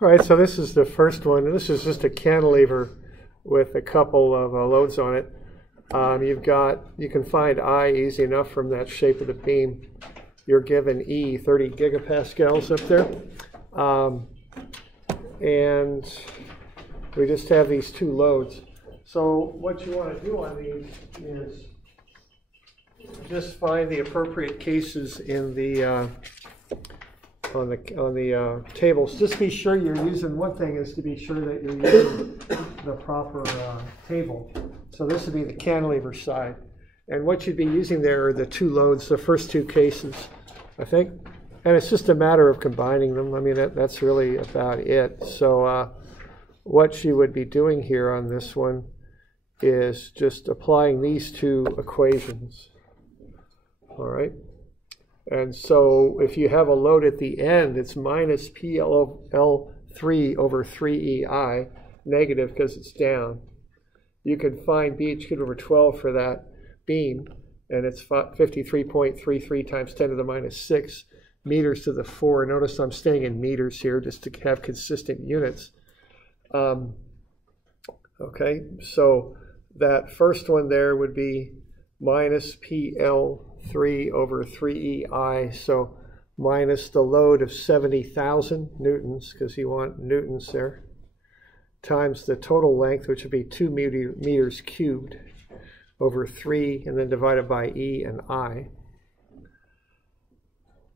All right, so this is the first one. And this is just a cantilever with a couple of loads on it. You can find I easy enough from that shape of the beam. You're given E, 30 gigapascals up there. And we just have these two loads. So what you want to do on these is just find the appropriate cases in the on the tables. Just be sure you're using, one thing is to be sure that you're using the proper table. So this would be the cantilever side. And what you'd be using there are the two loads, the first two cases, I think. And it's just a matter of combining them. I mean, that's really about it. So what you would be doing here on this one is just applying these two equations. All right. And so if you have a load at the end, it's minus PL3 over 3EI, negative because it's down. You can find BH³ over 12 for that beam, and it's 53.33 times 10 to the minus 6 meters to the 4. Notice I'm staying in meters here just to have consistent units. Okay, so that first one there would be minus PL3 over 3EI, so minus the load of 70,000 newtons, because you want newtons there, times the total length, which would be 2 meters cubed, over 3, and then divided by E and I.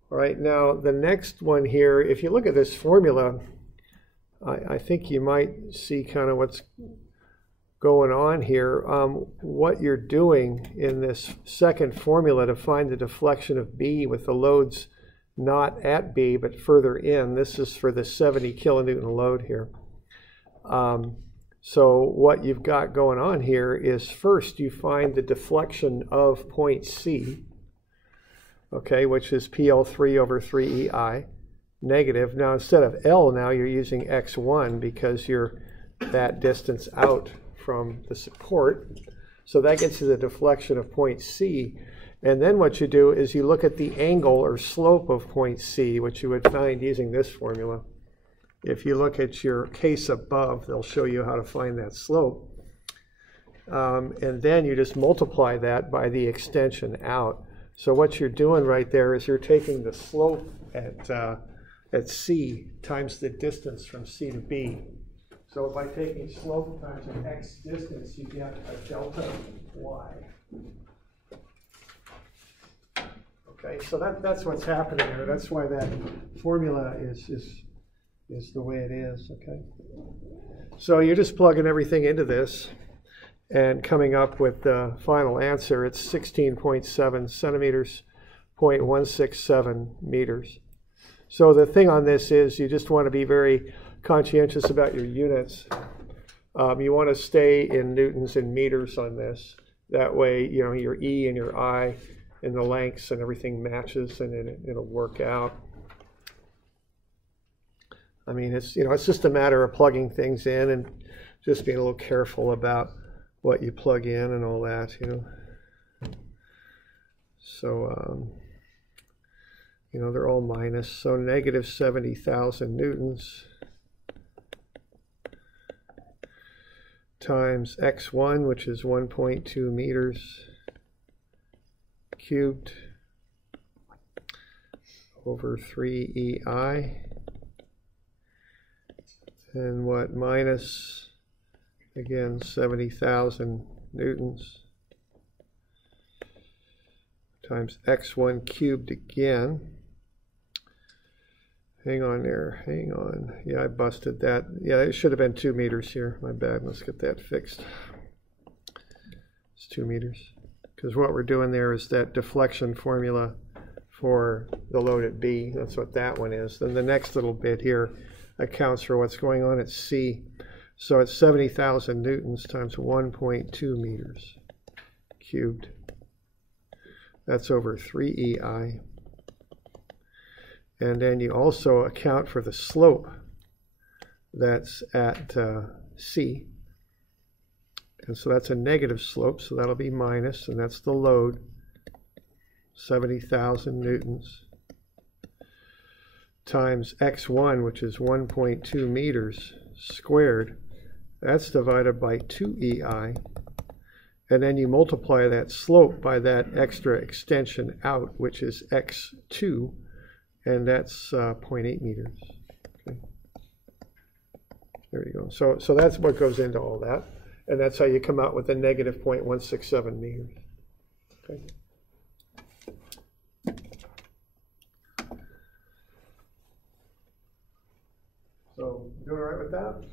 All right, now the next one here, if you look at this formula, I think you might see kind of what's going on here. What you're doing in this second formula to find the deflection of B with the loads not at B but further in, this is for the 70 kilonewton load here. So what you've got going on here is first you find the deflection of point C, okay, which is PL3 over 3EI, negative. Now instead of L now you're using X1 because you're that distance out from the support. So that gets you the deflection of point C. And then what you do is you look at the angle or slope of point C, which you would find using this formula. If you look at your case above, they'll show you how to find that slope. And then you just multiply that by the extension out. So what you're doing right there is you're taking the slope at C times the distance from C to B. So by taking slope times an x distance, you get a delta y. Okay, so that's what's happening there. That's why that formula is the way it is, okay? So you're just plugging everything into this and coming up with the final answer. It's 16.7 centimeters, 0.167 meters. So the thing on this is you just want to be very conscientious about your units. You want to stay in newtons and meters on this. That way, you know, your E and your I and the lengths and everything matches, and it'll work out. I mean, it's just a matter of plugging things in and just being a little careful about what you plug in and all that, you know. So, you know, they're all minus. So negative 70,000 newtons times x1, which is 1.2 meters cubed, over 3EI. And what, minus, again, 70,000 newtons times x1 cubed again. Hang on there, hang on. Yeah, I busted that. Yeah, it should have been 2 meters here. My bad, let's get that fixed. It's 2 meters. Because what we're doing there is that deflection formula for the load at B. That's what that one is. Then the next little bit here accounts for what's going on at C. So it's 70,000 newtons times 1.2 meters cubed. That's over 3EI. And then you also account for the slope that's at C. And so that's a negative slope, so that'll be minus, and that's the load, 70,000 newtons, times x1, which is 1.2 meters squared. That's divided by 2EI. And then you multiply that slope by that extra extension out, which is x2, and that's 0.8 meters. Okay. There you go. So that's what goes into all that. And that's how you come out with a negative 0.167 meters. Okay. So, doing all right with that?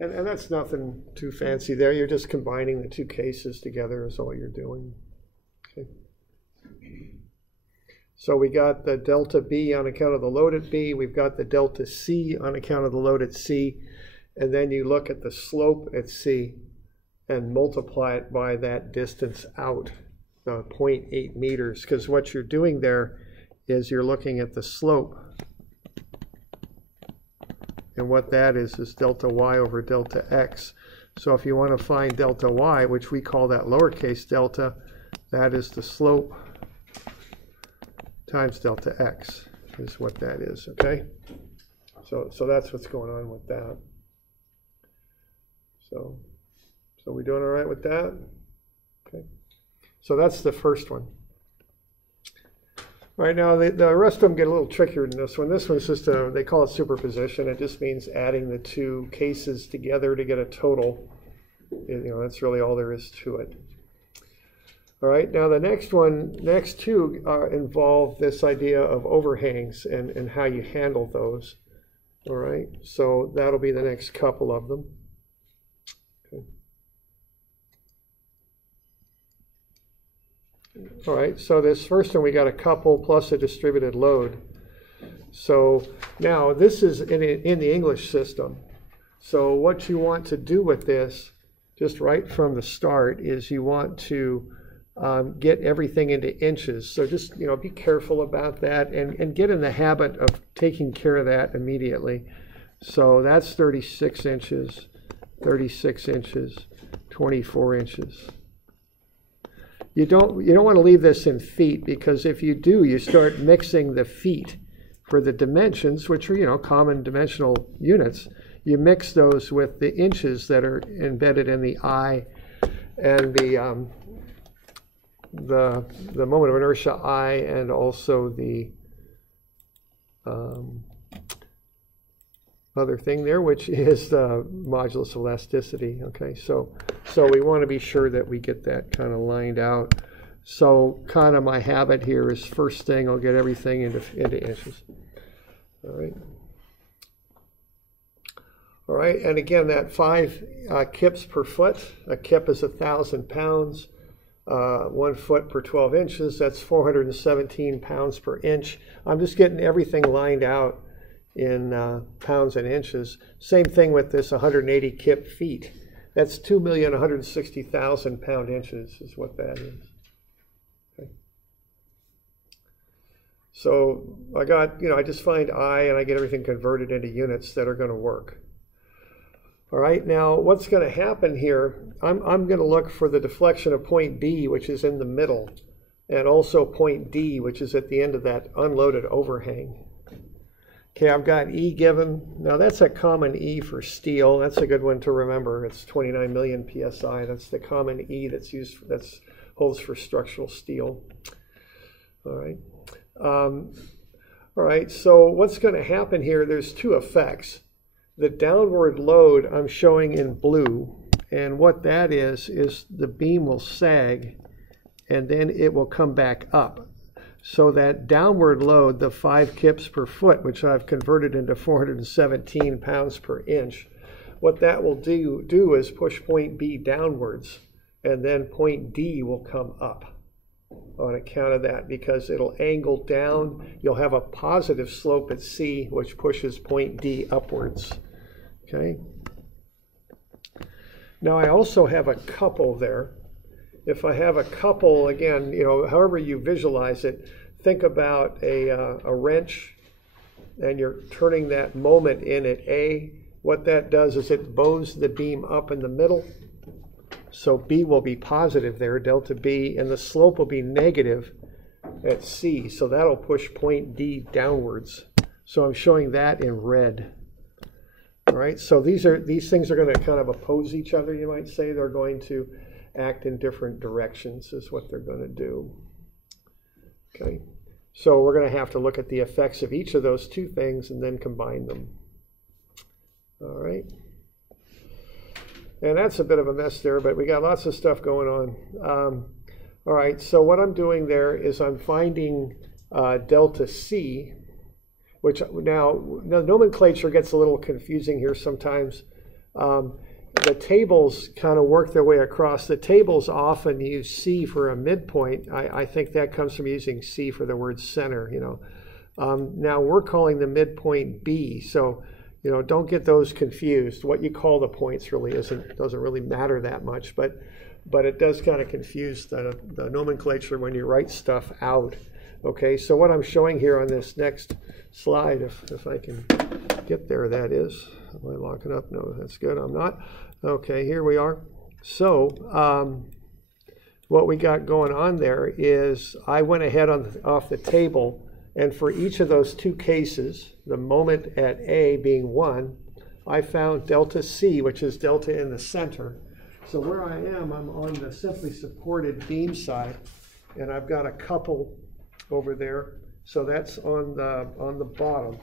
And that's nothing too fancy there. You're just combining the two cases together is all you're doing. Okay. So we got the delta B on account of the load at B. We've got the delta C on account of the load at C. And then you look at the slope at C and multiply it by that distance out, the 0.8 meters. Because what you're doing there is you're looking at the slope. And what that is delta y over delta x. So if you want to find delta y, which we call that lowercase delta, that is the slope times delta x is what that is, okay? So that's what's going on with that. So we doing all right with that? Okay. So that's the first one. Right now, the rest of them get a little trickier than this one. This one's just they call it superposition. It just means adding the two cases together to get a total. That's really all there is to it. All right, now the next two involve this idea of overhangs and how you handle those. All right, so that'll be the next couple of them. All right, so this first one we got a couple plus a distributed load. So now this is in the English system. So what you want to do with this, just right from the start, is you want to get everything into inches. So just be careful about that and get in the habit of taking care of that immediately. So that's 36 inches, 36 inches, 24 inches. You don't want to leave this in feet, because if you do, you start mixing the feet for the dimensions, which are common dimensional units. You mix those with the inches that are embedded in the I and the moment of inertia I, and also the other thing there, which is the modulus of elasticity. Okay, so we want to be sure that we get that kind of lined out. So kind of my habit here is first thing I'll get everything into inches. All right, and again, that 5 kips per foot. A kip is 1,000 pounds. 1 foot per 12 inches. That's 417 pounds per inch. I'm just getting everything lined out in pounds and inches. Same thing with this 180 kip feet. That's 2,160,000 pound inches is what that is. Okay. So I got, I just find I and I get everything converted into units that are going to work. All right, now what's going to happen here, I'm going to look for the deflection of point B, which is in the middle, and also point D, which is at the end of that unloaded overhang. Okay, I've got E given. Now that's a common E for steel. That's a good one to remember. It's 29 million psi. That's the common E that's used holds for structural steel. All right. All right. So what's going to happen here? There's two effects. The downward load I'm showing in blue, and what that is the beam will sag, and then it will come back up. So that downward load, the 5 kips per foot, which I've converted into 417 pounds per inch, what that will do is push point B downwards, and then point D will come up on account of that, because it'll angle down. You'll have a positive slope at C, which pushes point D upwards. Okay. Now I also have a couple there. If I have a couple, again, however you visualize it, think about a wrench, and you're turning that moment in at A. What that does is it bows the beam up in the middle. So B will be positive there, delta B, and the slope will be negative at C. So that'll push point D downwards So I'm showing that in red. All right, so these things are going to kind of oppose each other, you might say. They're going to act in different directions is what they're going to do. Okay, so we're going to have to look at the effects of each of those two things and then combine them. All right. And that's a bit of a mess there, but we got lots of stuff going on. All right, so what I'm doing there is I'm finding delta C, which now the nomenclature gets a little confusing here sometimes. The tables kind of work their way across. The tables often use C for a midpoint. I think that comes from using C for the word center, you know. Now we're calling the midpoint B, so you know, don't get those confused. What you call the points really doesn't really matter that much, but it does kind of confuse the nomenclature when you write stuff out. Okay, so what I'm showing here on this next slide, if I can get there, that is. Am I locking up? No, that's good. I'm not. Okay, here we are. So what we got going on there is I went ahead off the table, and for each of those two cases, the moment at A being 1, I found delta C, which is delta in the center. So where I am, I'm on the simply supported beam side, and I've got a couple over there. So that's on the bottom.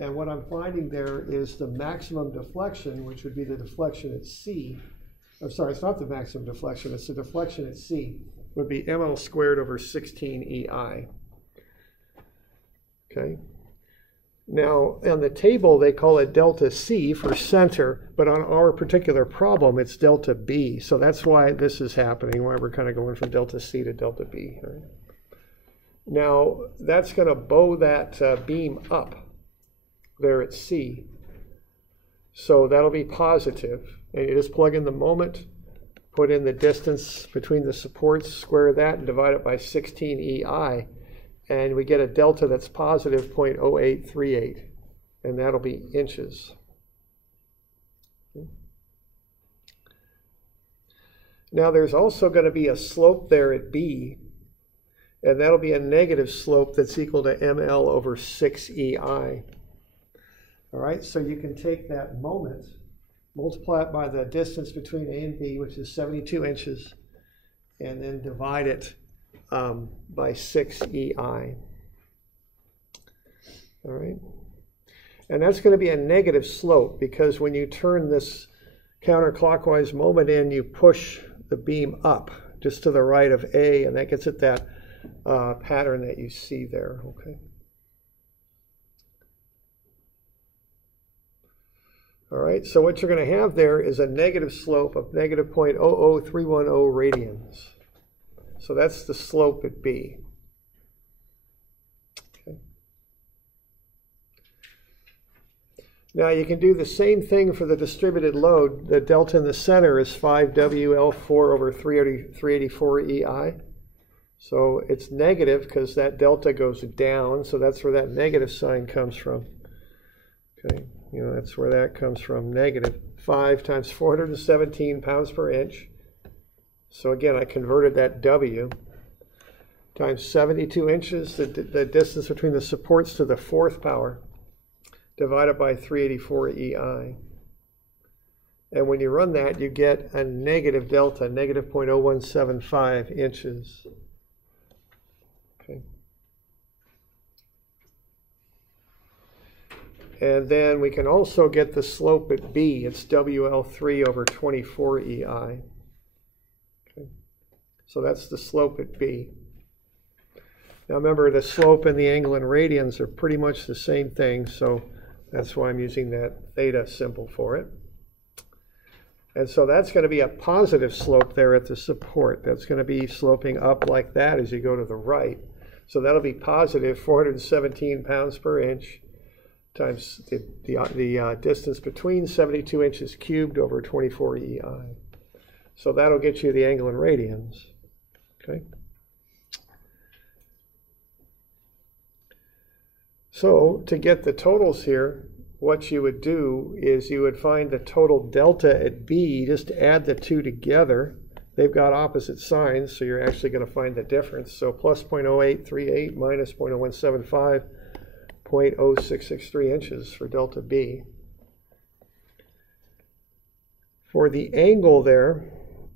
And what I'm finding there is the maximum deflection, which would be the deflection at C. I'm sorry, it's not the maximum deflection, it's the deflection at C, would be ml squared over 16 EI. Okay. Now, on the table, they call it delta C for center, but on our particular problem, it's delta B. So that's why this is happening, why we're kind of going from delta C to delta B. Right? Now, that's going to bow that beam up there at C. So that'll be positive. And you just plug in the moment, put in the distance between the supports, square that, and divide it by 16 EI. And we get a delta that's positive 0.0838, and that'll be inches. Now there's also going to be a slope there at B, and that'll be a negative slope that's equal to ml over 6 EI. All right, so you can take that moment, multiply it by the distance between A and B, which is 72 inches, and then divide it by 6 EI. All right. And that's going to be a negative slope because when you turn this counterclockwise moment in, you push the beam up just to the right of A, and that gets at that pattern that you see there. Okay. All right, so what you're going to have there is a negative slope of negative 0.00310 radians. So that's the slope at B. Okay. Now you can do the same thing for the distributed load. The delta in the center is 5WL4 over 384 EI. So it's negative because that delta goes down, so that's where that negative sign comes from. Okay, you know, that's where that comes from, negative 5 times 417 pounds per inch. So again, I converted that W times 72 inches, the distance between the supports to the fourth power, divided by 384 EI. And when you run that, you get a negative delta, negative 0.0175 inches. Okay. And then we can also get the slope at B. It's WL3 over 24 EI. So that's the slope at B. Now remember, the slope and the angle in radians are pretty much the same thing, so that's why I'm using that theta symbol for it. And so that's going to be a positive slope there at the support. That's going to be sloping up like that as you go to the right. So that'll be positive 417 pounds per inch times the distance between 72 inches cubed over 24 EI. So that'll get you the angle in radians. Okay. So to get the totals here, what you would do is you would find the total delta at B, just add the two together. They've got opposite signs, so you're actually going to find the difference. So plus 0.0838 minus 0.0175 .0663 inches for delta B. For the angle there,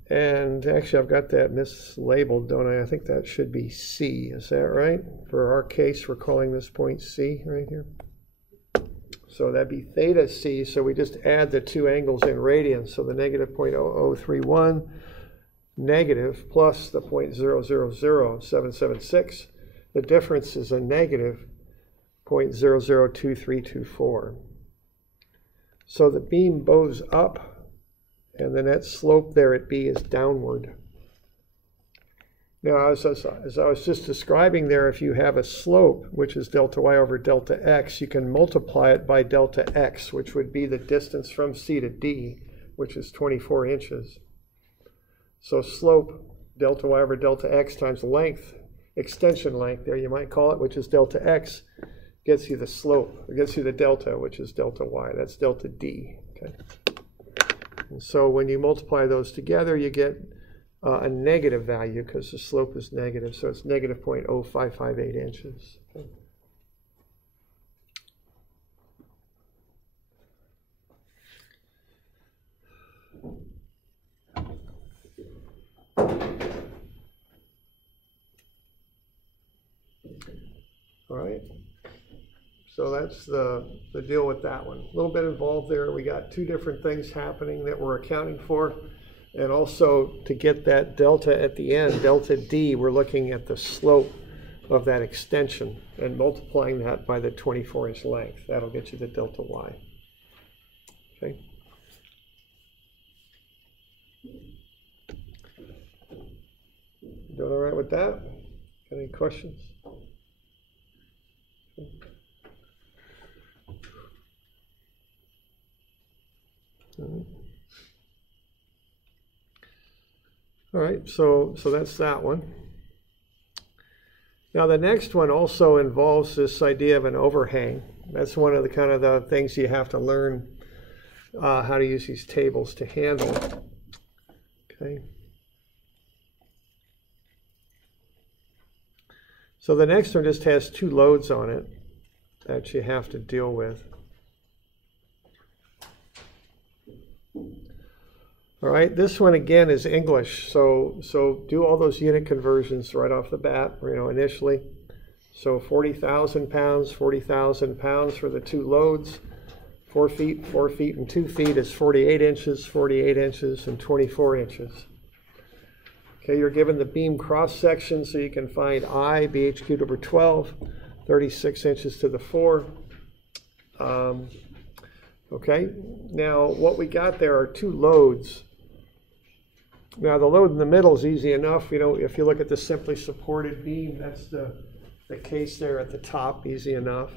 and actually I've got that mislabeled, don't I? I think that should be C, is that right? For our case, we're calling this point C right here. So that'd be theta C, so we just add the two angles in radians. So the negative .0031 negative plus the .0000776. The difference is a negative .002324. So the beam bows up, and the net slope there at B is downward. Now, as I was just describing there, if you have a slope, which is delta y over delta x, you can multiply it by delta x, which would be the distance from C to D, which is 24 inches. So slope, delta y over delta x times length, extension length there you might call it, which is delta x, gets you the slope, it gets you the delta, which is delta y. That's delta D. Okay. And so when you multiply those together, you get a negative value because the slope is negative, so it's negative .0558 inches. Okay. All right, so that's the deal with that one. A little bit involved there. We got two different things happening that we're accounting for. And also, to get that delta at the end, delta D, we're looking at the slope of that extension and multiplying that by the 24-inch length. That'll get you the delta Y. Okay. Doing all right with that? Got any questions? Okay. All right, so that's that one. Now the next one also involves this idea of an overhang. That's one of the kind of the things you have to learn how to use these tables to handle. Okay. So the next one just has two loads on it that you have to deal with. All right, this one again is English, so do all those unit conversions right off the bat, initially. So 40,000 pounds, 40,000 pounds for the two loads. 4 feet, 4 feet, and 2 feet is 48 inches, 48 inches, and 24 inches. Okay, you're given the beam cross section, so you can find I, BH cubed over 12, 36 inches to the 4. Okay, now what we got there are two loads. Now the load in the middle is easy enough. If you look at the simply supported beam, that's the case there at the top, easy enough.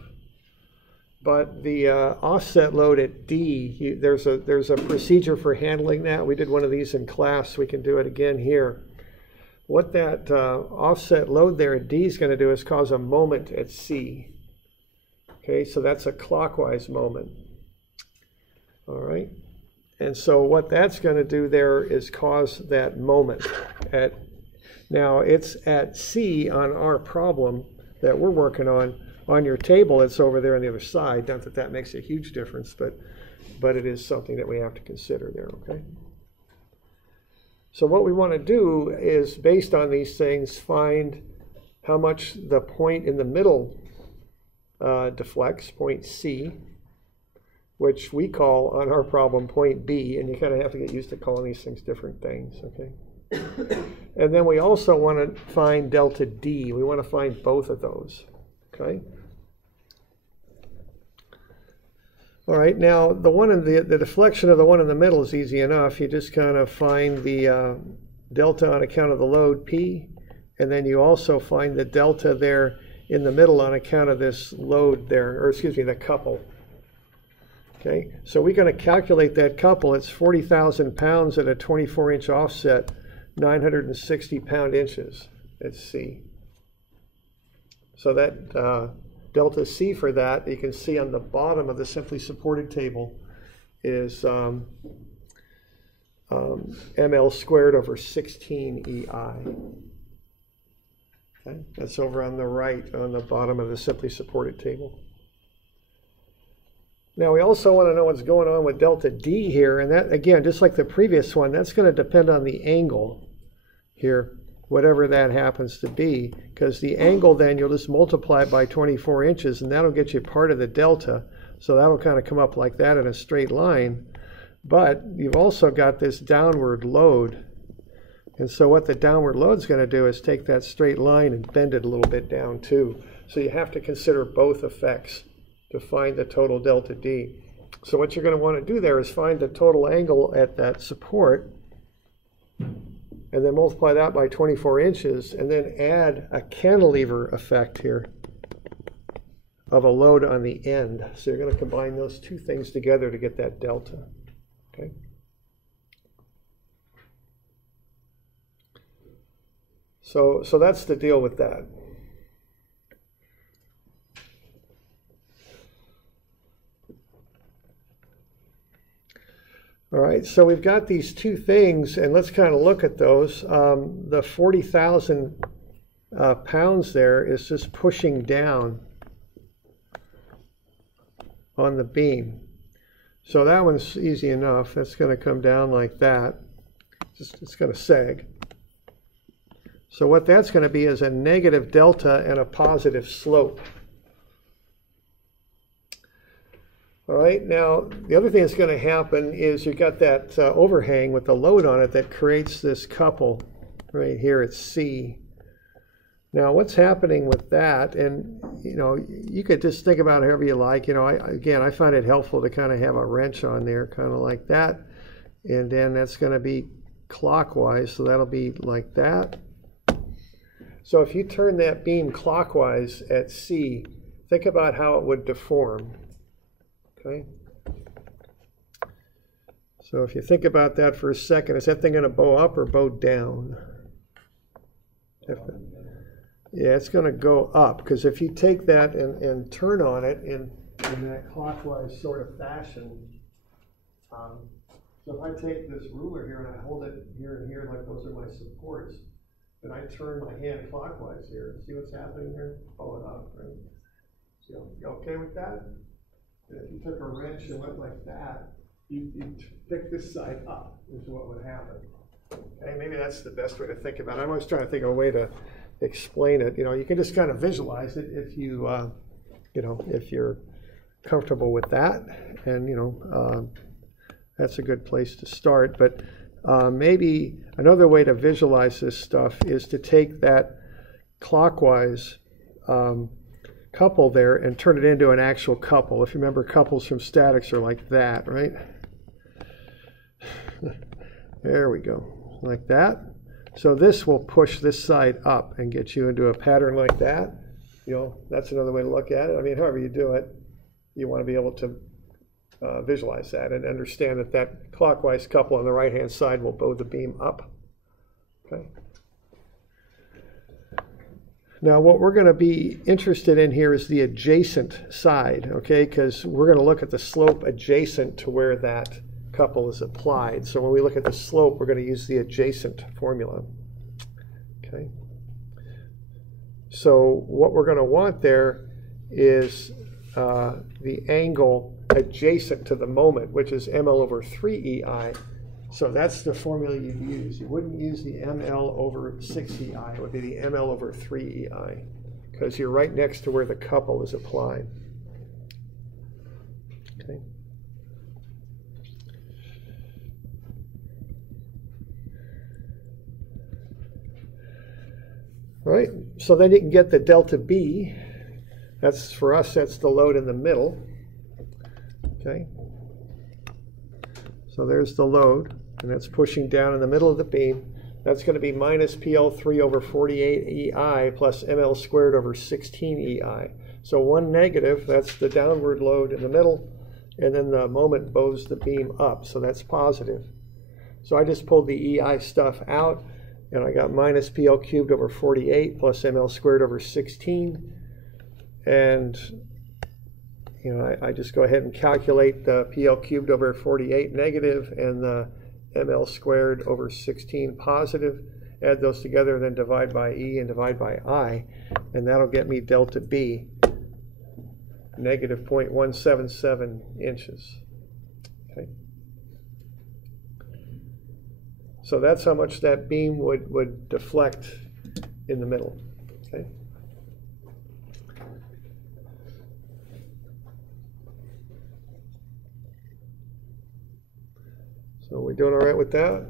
But the offset load at D, there's a procedure for handling that. We did one of these in class. We can do it again here. What that offset load there at D is going to do is cause a moment at C. Okay, so that's a clockwise moment. All right. And so what that's going to do there is cause that moment at, now it's at C on our problem that we're working on. On your table, it's over there on the other side. Not that that makes a huge difference, but it is something that we have to consider there, okay? So what we want to do is, based on these things, find how much the point in the middle deflects, point C, which we call on our problem point B, and you kind of have to get used to calling these things different things, okay? And then we also want to find delta D. We want to find both of those, okay? All right, now the one in the deflection of the one in the middle is easy enough. You just kind of find the delta on account of the load P, and then you also find the delta there in the middle on account of this load there, or excuse me, the couple. Okay, so we're going to calculate that couple. It's 40,000 pounds at a 24-inch offset, 960 pound-inches at C. So that delta C for that, you can see on the bottom of the simply supported table, is ml squared over 16 EI. Okay, that's over on the right on the bottom of the simply supported table. Now we also want to know what's going on with delta D here, and that, again, just like the previous one, that's going to depend on the angle here, whatever that happens to be, because the angle then you'll just multiply it by 24 inches, and that'll get you part of the delta. So that'll kind of come up like that in a straight line. But you've also got this downward load. And so what the downward load is going to do is take that straight line and bend it a little bit down too. So you have to consider both effects to find the total delta D. So what you're going to want to do there is find the total angle at that support, and then multiply that by 24 inches, and then add a cantilever effect here of a load on the end. So you're going to combine those two things together to get that delta. Okay. So that's the deal with that. All right, so we've got these two things, and let's kind of look at those. The 40,000 pounds there is just pushing down on the beam. So that one's easy enough. That's going to come down like that. It's going to sag. So what that's going to be is a negative delta and a positive slope. All right, now the other thing that's going to happen is you've got that overhang with the load on it that creates this couple right here at C. Now what's happening with that, and you know, you could just think about it however you like. You know, I find it helpful to kind of have a wrench on there, kind of like that, and then that's going to be clockwise, so that'll be like that. So if you turn that beam clockwise at C, think about how it would deform. Okay. So if you think about that for a second, is that thing going to bow up or bow down? Yeah, it's going to go up, because if you take that and turn on it in that clockwise sort of fashion, so if I take this ruler here and I hold it here and here like those are my supports, and I turn my hand clockwise here, see what's happening here? Bowing up, right? So, you okay with that? And if you took a wrench and went like that, you'd pick this side up is what would happen. Okay, maybe that's the best way to think about it. I'm always trying to think of a way to explain it. You know, you can just kind of visualize it if you, you know, if you're comfortable with that, and you know, that's a good place to start. But maybe another way to visualize this stuff is to take that clockwise couple there and turn it into an actual couple. If you remember, couples from statics are like that, right? There we go, like that. So this will push this side up and get you into a pattern like that. You know, that's another way to look at it. I mean, however you do it, you want to be able to visualize that and understand that that clockwise couple on the right-hand side will bow the beam up. Okay. Now, what we're going to be interested in here is the adjacent side, okay, because we're going to look at the slope adjacent to where that couple is applied. So when we look at the slope, we're going to use the adjacent formula. Okay. So what we're going to want there is the angle adjacent to the moment, which is ml over 3ei. So that's the formula you'd use. You wouldn't use the ml over 6ei. It would be the ml over 3ei, because you're right next to where the couple is applied. Okay. All right, so then you can get the delta B. That's, for us, that's the load in the middle. Okay. So there's the load, and that's pushing down in the middle of the beam. That's going to be minus PL3 over 48 EI plus ML squared over 16 EI. So one negative, that's the downward load in the middle, and then the moment bows the beam up, so that's positive. So I just pulled the EI stuff out, and I got minus PL cubed over 48 plus ML squared over 16. And you know, I just go ahead and calculate the PL cubed over 48 negative and the ML squared over 16 positive. Add those together and then divide by E and divide by I, and that'll get me delta B. negative 0.177 inches. Okay. So that's how much that beam would deflect in the middle. Okay. So we're doing all right with that?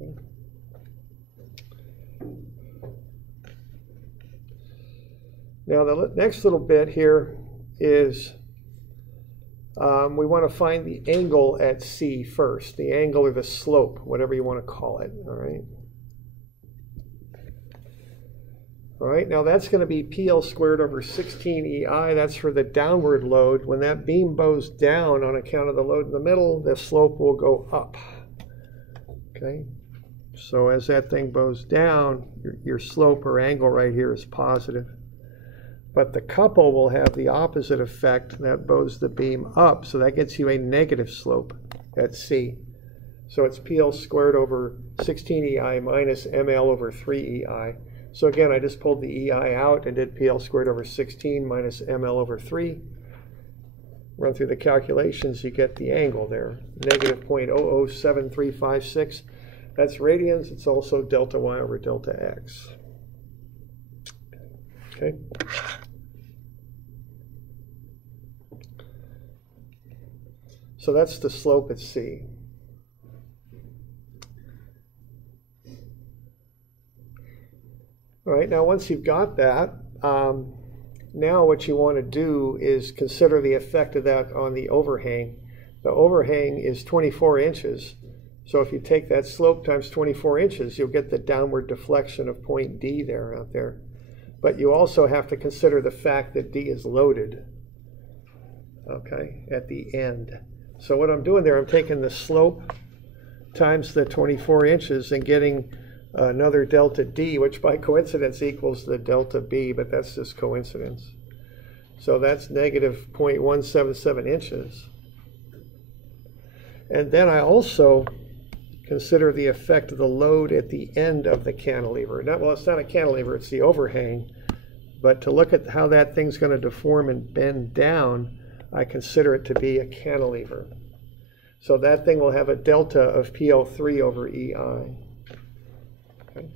Okay. Now the next little bit here is we want to find the angle at C first, the angle or the slope, whatever you want to call it, all right? All right, now that's going to be PL squared over 16 EI. That's for the downward load. When that beam bows down on account of the load in the middle, the slope will go up. Okay, so as that thing bows down, your slope or angle right here is positive. But the couple will have the opposite effect. That bows the beam up, so that gets you a negative slope at C. So it's PL squared over 16 EI minus ML over 3 EI. So again, I just pulled the EI out and did PL squared over 16 minus ML over 3. Run through the calculations, you get the angle there, negative 0.007356. That's radians. It's also delta y over delta x. Okay. So that's the slope at C. All right, now once you've got that, now what you want to do is consider the effect of that on the overhang. The overhang is 24 inches. So if you take that slope times 24 inches, you'll get the downward deflection of point D there out there. But you also have to consider the fact that D is loaded, okay, at the end. So what I'm doing there, I'm taking the slope times the 24 inches and getting another delta D, which by coincidence equals the delta B, but that's just coincidence. So that's negative 0.177 inches. And then I also consider the effect of the load at the end of the cantilever. Well, it's not a cantilever, it's the overhang. But to look at how that thing's going to deform and bend down, I consider it to be a cantilever. So that thing will have a delta of PL3 over EI. Okay.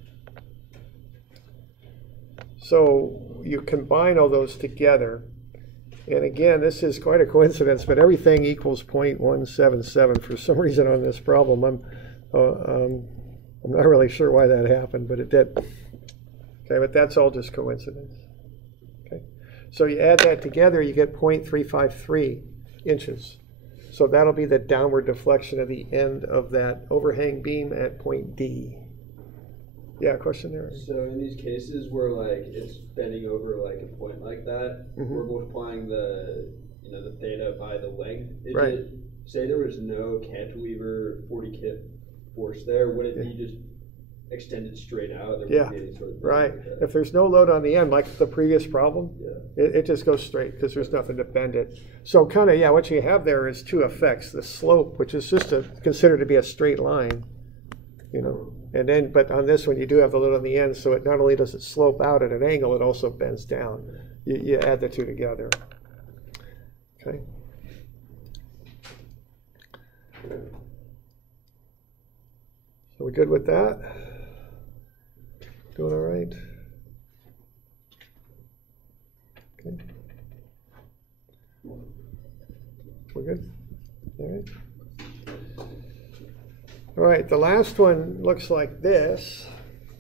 So you combine all those together. And again, this is quite a coincidence, but everything equals 0.177 for some reason on this problem. I'm not really sure why that happened, but it did. Okay, but that's all just coincidence. Okay, so you add that together, you get 0.353 inches. So that'll be the downward deflection of the end of that overhang beam at point D. Yeah, question there? So in these cases where like it's bending over like a point like that, we're multiplying the the theta by the length. Right. Say there was no cantilever 40 kip force there, would it be just extended straight out? There wouldn't be any sort of right. Like if there's no load on the end, like the previous problem, it just goes straight because there's nothing to bend it. So kind of, what you have there is two effects. The slope, which is just considered to be a straight line, and then, but on this one you do have the load on the end, so it not only does it slope out at an angle, it also bends down. You add the two together. Okay. So we good with that? Doing all right? Okay. We're good? All right. All right, the last one looks like this,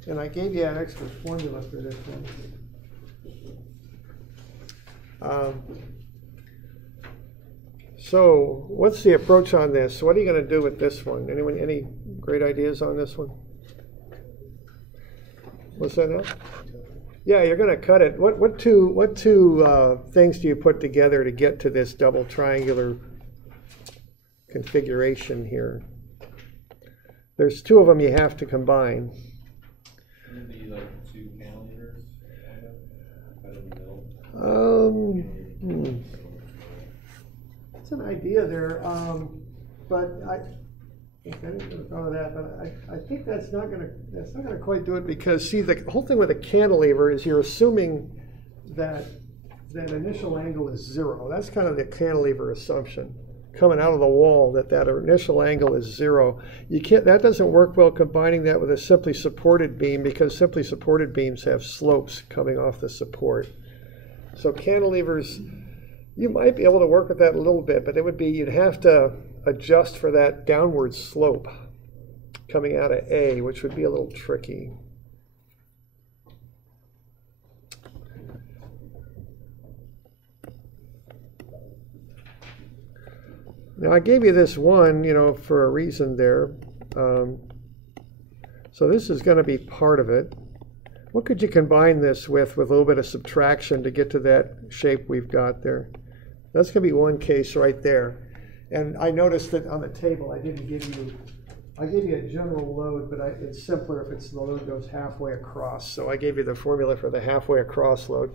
and I gave you an extra formula for this one. So what's the approach on this? What are you going to do with this one? Anyone, any great ideas on this one? What's that now? Yeah, you're going to cut it. What two things do you put together to get to this double triangular configuration here? There's two of them you have to combine. Maybe like two cantilevers out of the middle. That's an idea there, but I didn't thought of that. But I think that's not gonna quite do it, because see, the whole thing with a cantilever is you're assuming that then initial angle is 0. That's kind of the cantilever assumption. Coming out of the wall, that initial angle is 0. You can't. That doesn't work well combining that with a simply supported beam, because simply supported beams have slopes coming off the support. So cantilevers, you might be able to work with that a little bit, but it would be, you'd have to adjust for that downward slope coming out of A, which would be a little tricky. Now I gave you this one, for a reason there. So this is going to be part of it. What could you combine this with a little bit of subtraction to get to that shape we've got there? That's going to be one case right there. And I noticed that on the table I gave you a general load, but it's simpler if the load goes halfway across. So I gave you the formula for the halfway across load.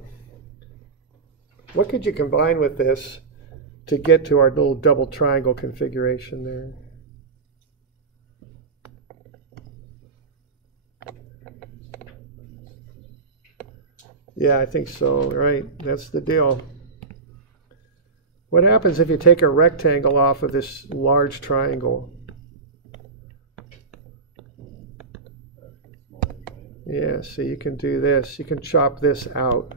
What could you combine with this to get to our little double triangle configuration there? Yeah, I think so, right? That's the deal. What happens if you take a rectangle off of this large triangle? Yeah, so you can do this. You can chop this out.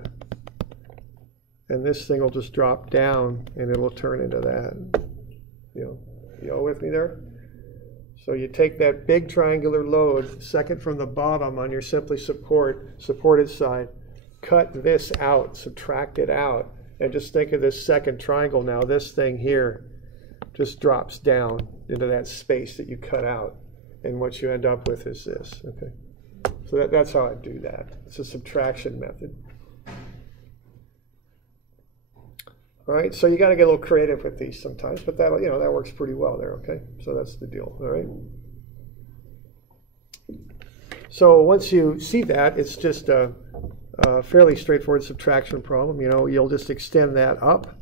And this thing will just drop down and it will turn into that. You all with me there? So you take that big triangular load, second from the bottom on your simply supported side, cut this out, subtract it out, and just think of this second triangle now. This thing here just drops down into that space that you cut out. And what you end up with is this. Okay. So that's how I do that. It's a subtraction method. All right, so you got to get a little creative with these sometimes, but that works pretty well there. Okay, so that's the deal. All right. So once you see that, it's just a fairly straightforward subtraction problem. You'll just extend that up,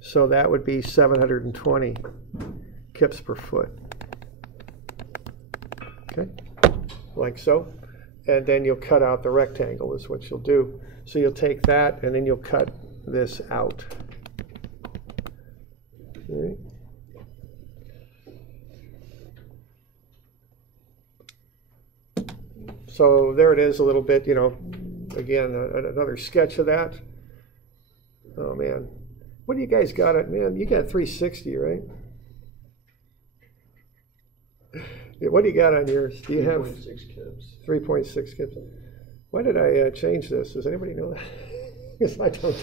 so that would be 720 kips per foot. Okay, like so, and then you'll cut out the rectangle is what you'll do. So you'll take that, and then you'll cut this out. Right. So there it is a little bit, again, another sketch of that. Oh man, what do you guys got at, man? You got 360, right? What do you got on yours? Do you have 3.6 kips? 3.6 kips. Why did I change this? Does anybody know that? Yes, I don't.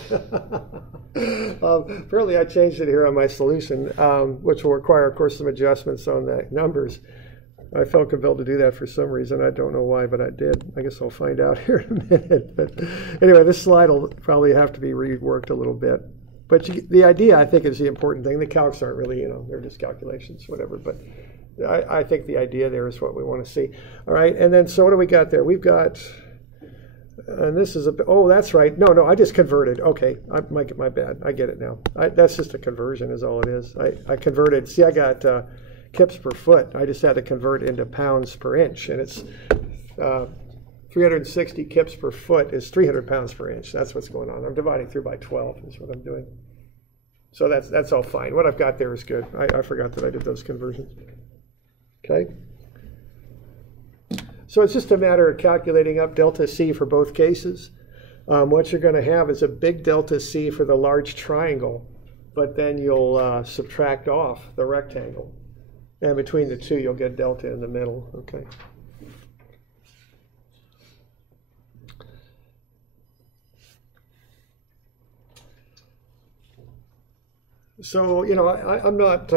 Apparently I changed it here on my solution, which will require, of course, some adjustments on the numbers. I felt compelled to do that for some reason. I don't know why, but I did. I guess I'll find out here in a minute. But anyway, this slide will probably have to be reworked a little bit. But the idea, I think, is the important thing. The calcs aren't really, they're just calculations, whatever. But I think the idea there is what we want to see. All right, and then so what do we got there? We've got... And this is oh, that's right. No, I just converted. Okay, my bad. I get it now. That's just a conversion is all it is. I converted. See, I got kips per foot. I just had to convert into pounds per inch. And it's 360 kips per foot is 300 pounds per inch. That's what's going on. I'm dividing through by 12 is what I'm doing. So that's all fine. What I've got there is good. I forgot that I did those conversions. Okay. So it's just a matter of calculating up delta C for both cases. What you're going to have is a big delta C for the large triangle, but then you'll subtract off the rectangle. And between the two, you'll get delta in the middle. Okay. So, I'm not,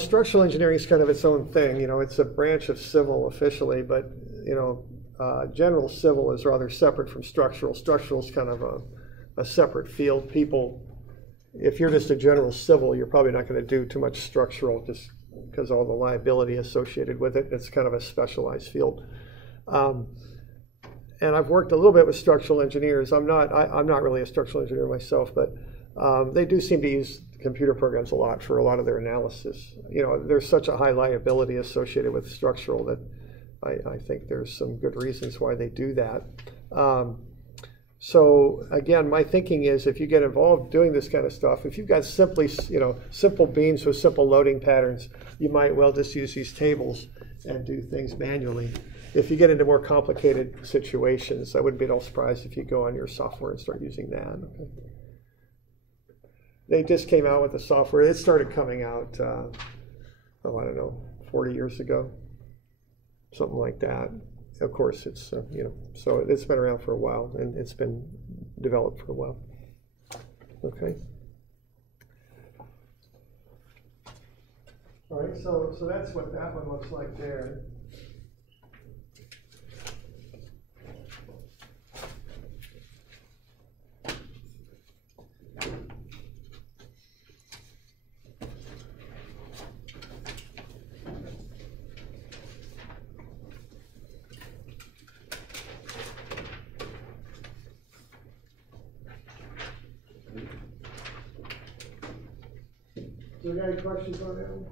structural engineering is kind of its own thing. It's a branch of civil officially, but, general civil is rather separate from structural. Structural is kind of a separate field. If you're just a general civil, you're probably not going to do too much structural just because all the liability associated with it. It's kind of a specialized field. And I've worked a little bit with structural engineers. I'm not really a structural engineer myself, but they do seem to use computer programs a lot for a lot of their analysis. There's such a high liability associated with structural that I think there's some good reasons why they do that. So again, my thinking is if you get involved doing this kind of stuff, if you've got simply, simple beams with simple loading patterns, you might well just use these tables and do things manually. If you get into more complicated situations, I wouldn't be at all surprised if you go on your software and start using that. Okay. They just came out with the software. It started coming out, I don't know, 40 years ago, something like that. Of course, it's, so it's been around for a while, and it's been developed for a while. Okay. All right, so that's what that one looks like there. So you got any questions on that one?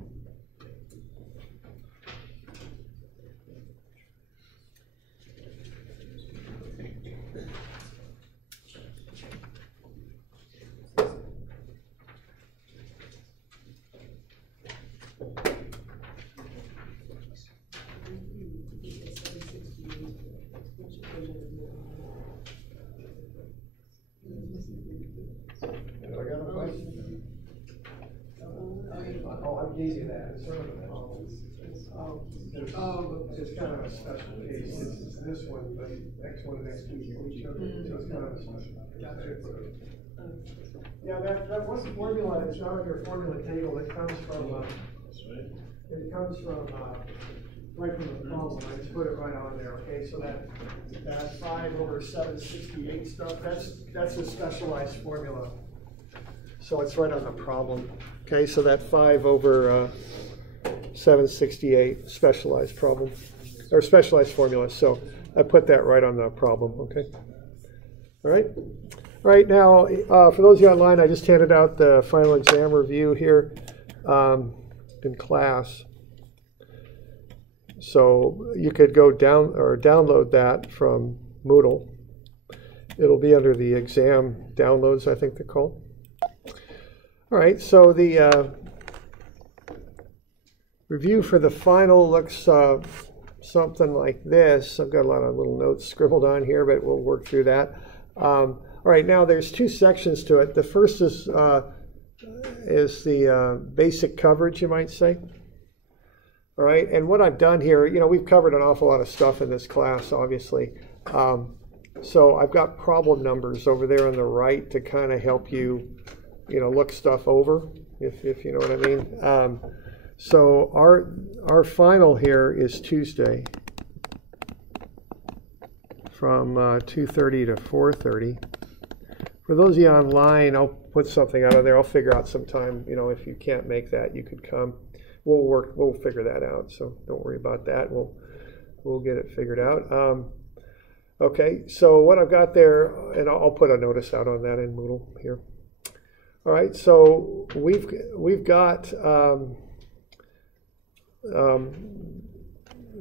Easy that. It's sort of it's kind of a special case. It's this one, but X1 and X2 equal each other, so it's kind of a special case. Yeah, that one formula that's not on your formula table. It comes from right from the problem. I just put it right on there. Okay, so that 5/768 stuff. That's a specialized formula. So it's right on the problem. Okay, so that 5/768 specialized problem, or specialized formula. So I put that right on the problem, okay? All right. All right, now, for those of you online, I just handed out the final exam review here in class. So you could go down or download that from Moodle. It'll be under the exam downloads, I think they're called. All right, so the review for the final looks something like this. I've got a lot of little notes scribbled on here, but we'll work through that. All right, now there's two sections to it. The first is the basic coverage, you might say. All right, and what I've done here, we've covered an awful lot of stuff in this class, obviously. So I've got problem numbers over there on the right to kind of help you look stuff over, if you know what I mean. So our final here is Tuesday from 2:30 to 4:30. For those of you online, I'll put something out of there. I'll figure out some time, if you can't make that, you could come. We'll figure that out, so don't worry about that. We'll get it figured out. Okay, so what I've got there, and I'll put a notice out on that in Moodle here. All right, so we've got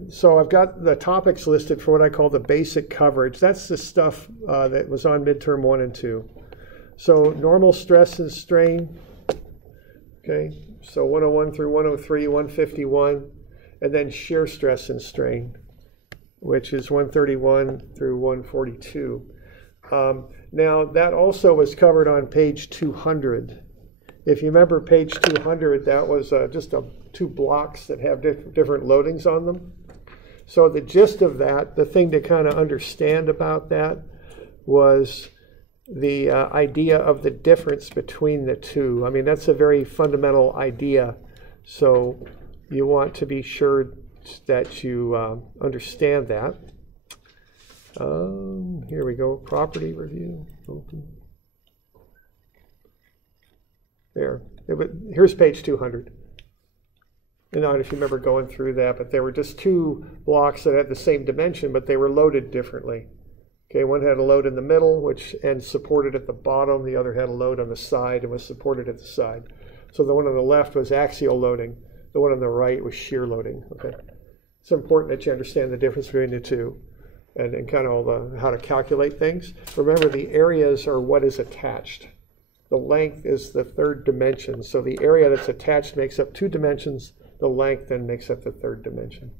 so I've got the topics listed for what I call the basic coverage. That's the stuff that was on midterm 1 and 2. So normal stress and strain, okay, so 101 through 103, 151, and then shear stress and strain, which is 131 through 142. Now, that also was covered on page 200. If you remember page 200, that was just two blocks that have different loadings on them. So the gist of that, the thing to kind of understand about that was the idea of the difference between the two. I mean, that's a very fundamental idea. So you want to be sure that you understand that. Here we go, property review, open. There, here's page 200. And I don't know if you remember going through that, but there were just two blocks that had the same dimension, but they were loaded differently. Okay, one had a load in the middle, and supported at the bottom. The other had a load on the side and was supported at the side. So the one on the left was axial loading. The one on the right was shear loading. Okay, it's important that you understand the difference between the two. and kind of all the how to calculate things. Remember, the areas are what is attached. The length is the third dimension. So the area that's attached makes up 2 dimensions. The length then makes up the third dimension.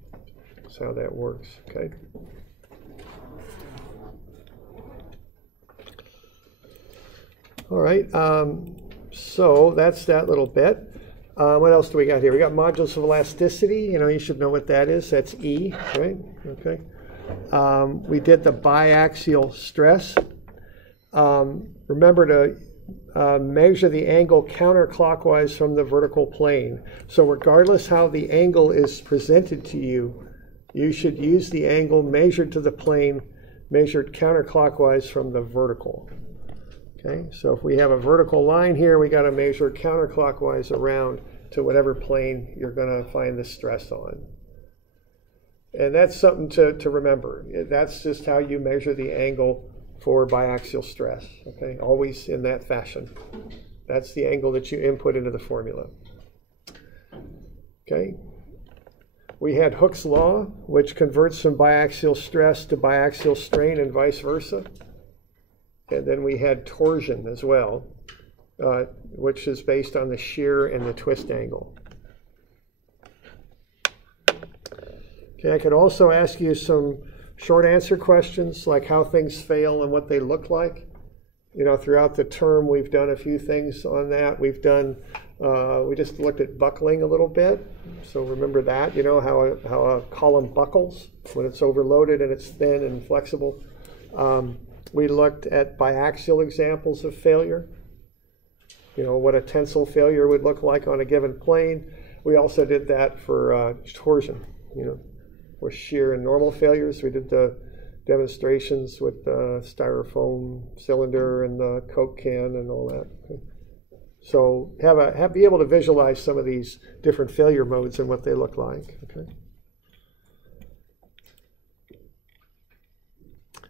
That's how that works, okay? All right, so that's that little bit. What else do we got here? We got modulus of elasticity. You should know what that is. That's E, right? Okay. We did the biaxial stress. Remember to measure the angle counterclockwise from the vertical plane. So regardless how the angle is presented to you, you should use the angle measured to the plane, measured counterclockwise from the vertical. Okay, so if we have a vertical line here, we got to measure counterclockwise around to whatever plane you're going to find the stress on. And that's something to remember. That's just how you measure the angle for biaxial stress. Okay, always in that fashion. That's the angle that you input into the formula. Okay. We had Hooke's law, which converts from biaxial stress to biaxial strain and vice versa. And then we had torsion as well, which is based on the shear and the twist angle. Okay, I could also ask you some short answer questions, like how things fail and what they look like. Throughout the term, we've done a few things on that. We've done, we just looked at buckling a little bit. So remember that, how a column buckles when it's overloaded and it's thin and flexible. We looked at biaxial examples of failure, what a tensile failure would look like on a given plane. We also did that for torsion, with shear and normal failures. We did the demonstrations with the styrofoam cylinder and the Coke can and all that. Okay. So be able to visualize some of these different failure modes and what they look like. Okay.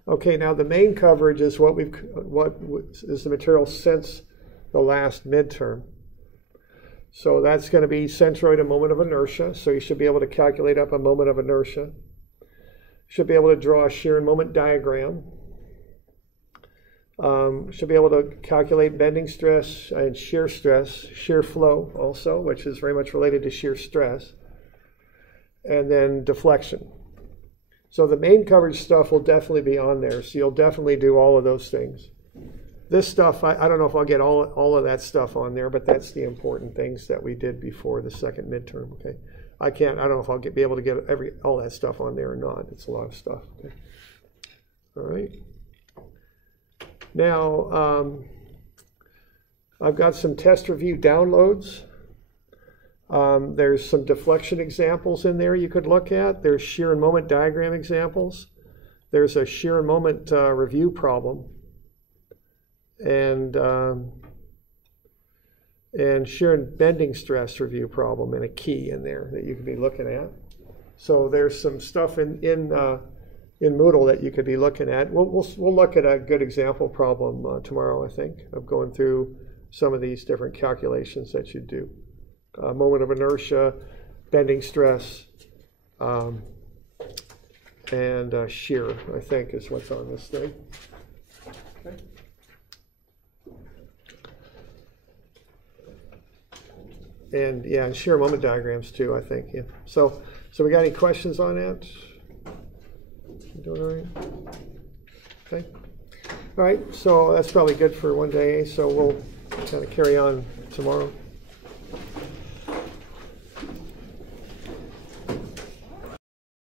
Okay, now the main coverage is what is the material since the last midterm. So that's going to be centroid and moment of inertia. So you should be able to calculate up a moment of inertia. Should be able to draw a shear and moment diagram. Should be able to calculate bending stress and shear flow also, which is very much related to shear stress. And then deflection. So the main coverage stuff will definitely be on there. So you'll definitely do all of those things. This stuff, I don't know if I'll get all of that stuff on there, but that's the important things that we did before the second midterm. Okay, I don't know if I'll be able to get all that stuff on there or not. It's a lot of stuff. Okay. All right. Now, I've got some test review downloads. There's some deflection examples in there you could look at. There's shear and moment diagram examples. There's a shear and moment review problem. And shear and bending stress review problem and a key in there that you could be looking at. So there's some stuff in Moodle that you could be looking at. We'll look at a good example problem tomorrow, I think, of going through some of these different calculations that you do. Moment of inertia, bending stress, and shear, I think, is what's on this thing. Okay. And yeah, and shear moment diagrams too, I think. Yeah. So we got any questions on that? You doing all right? Okay. All right. So that's probably good for one day. So we'll kind of carry on tomorrow.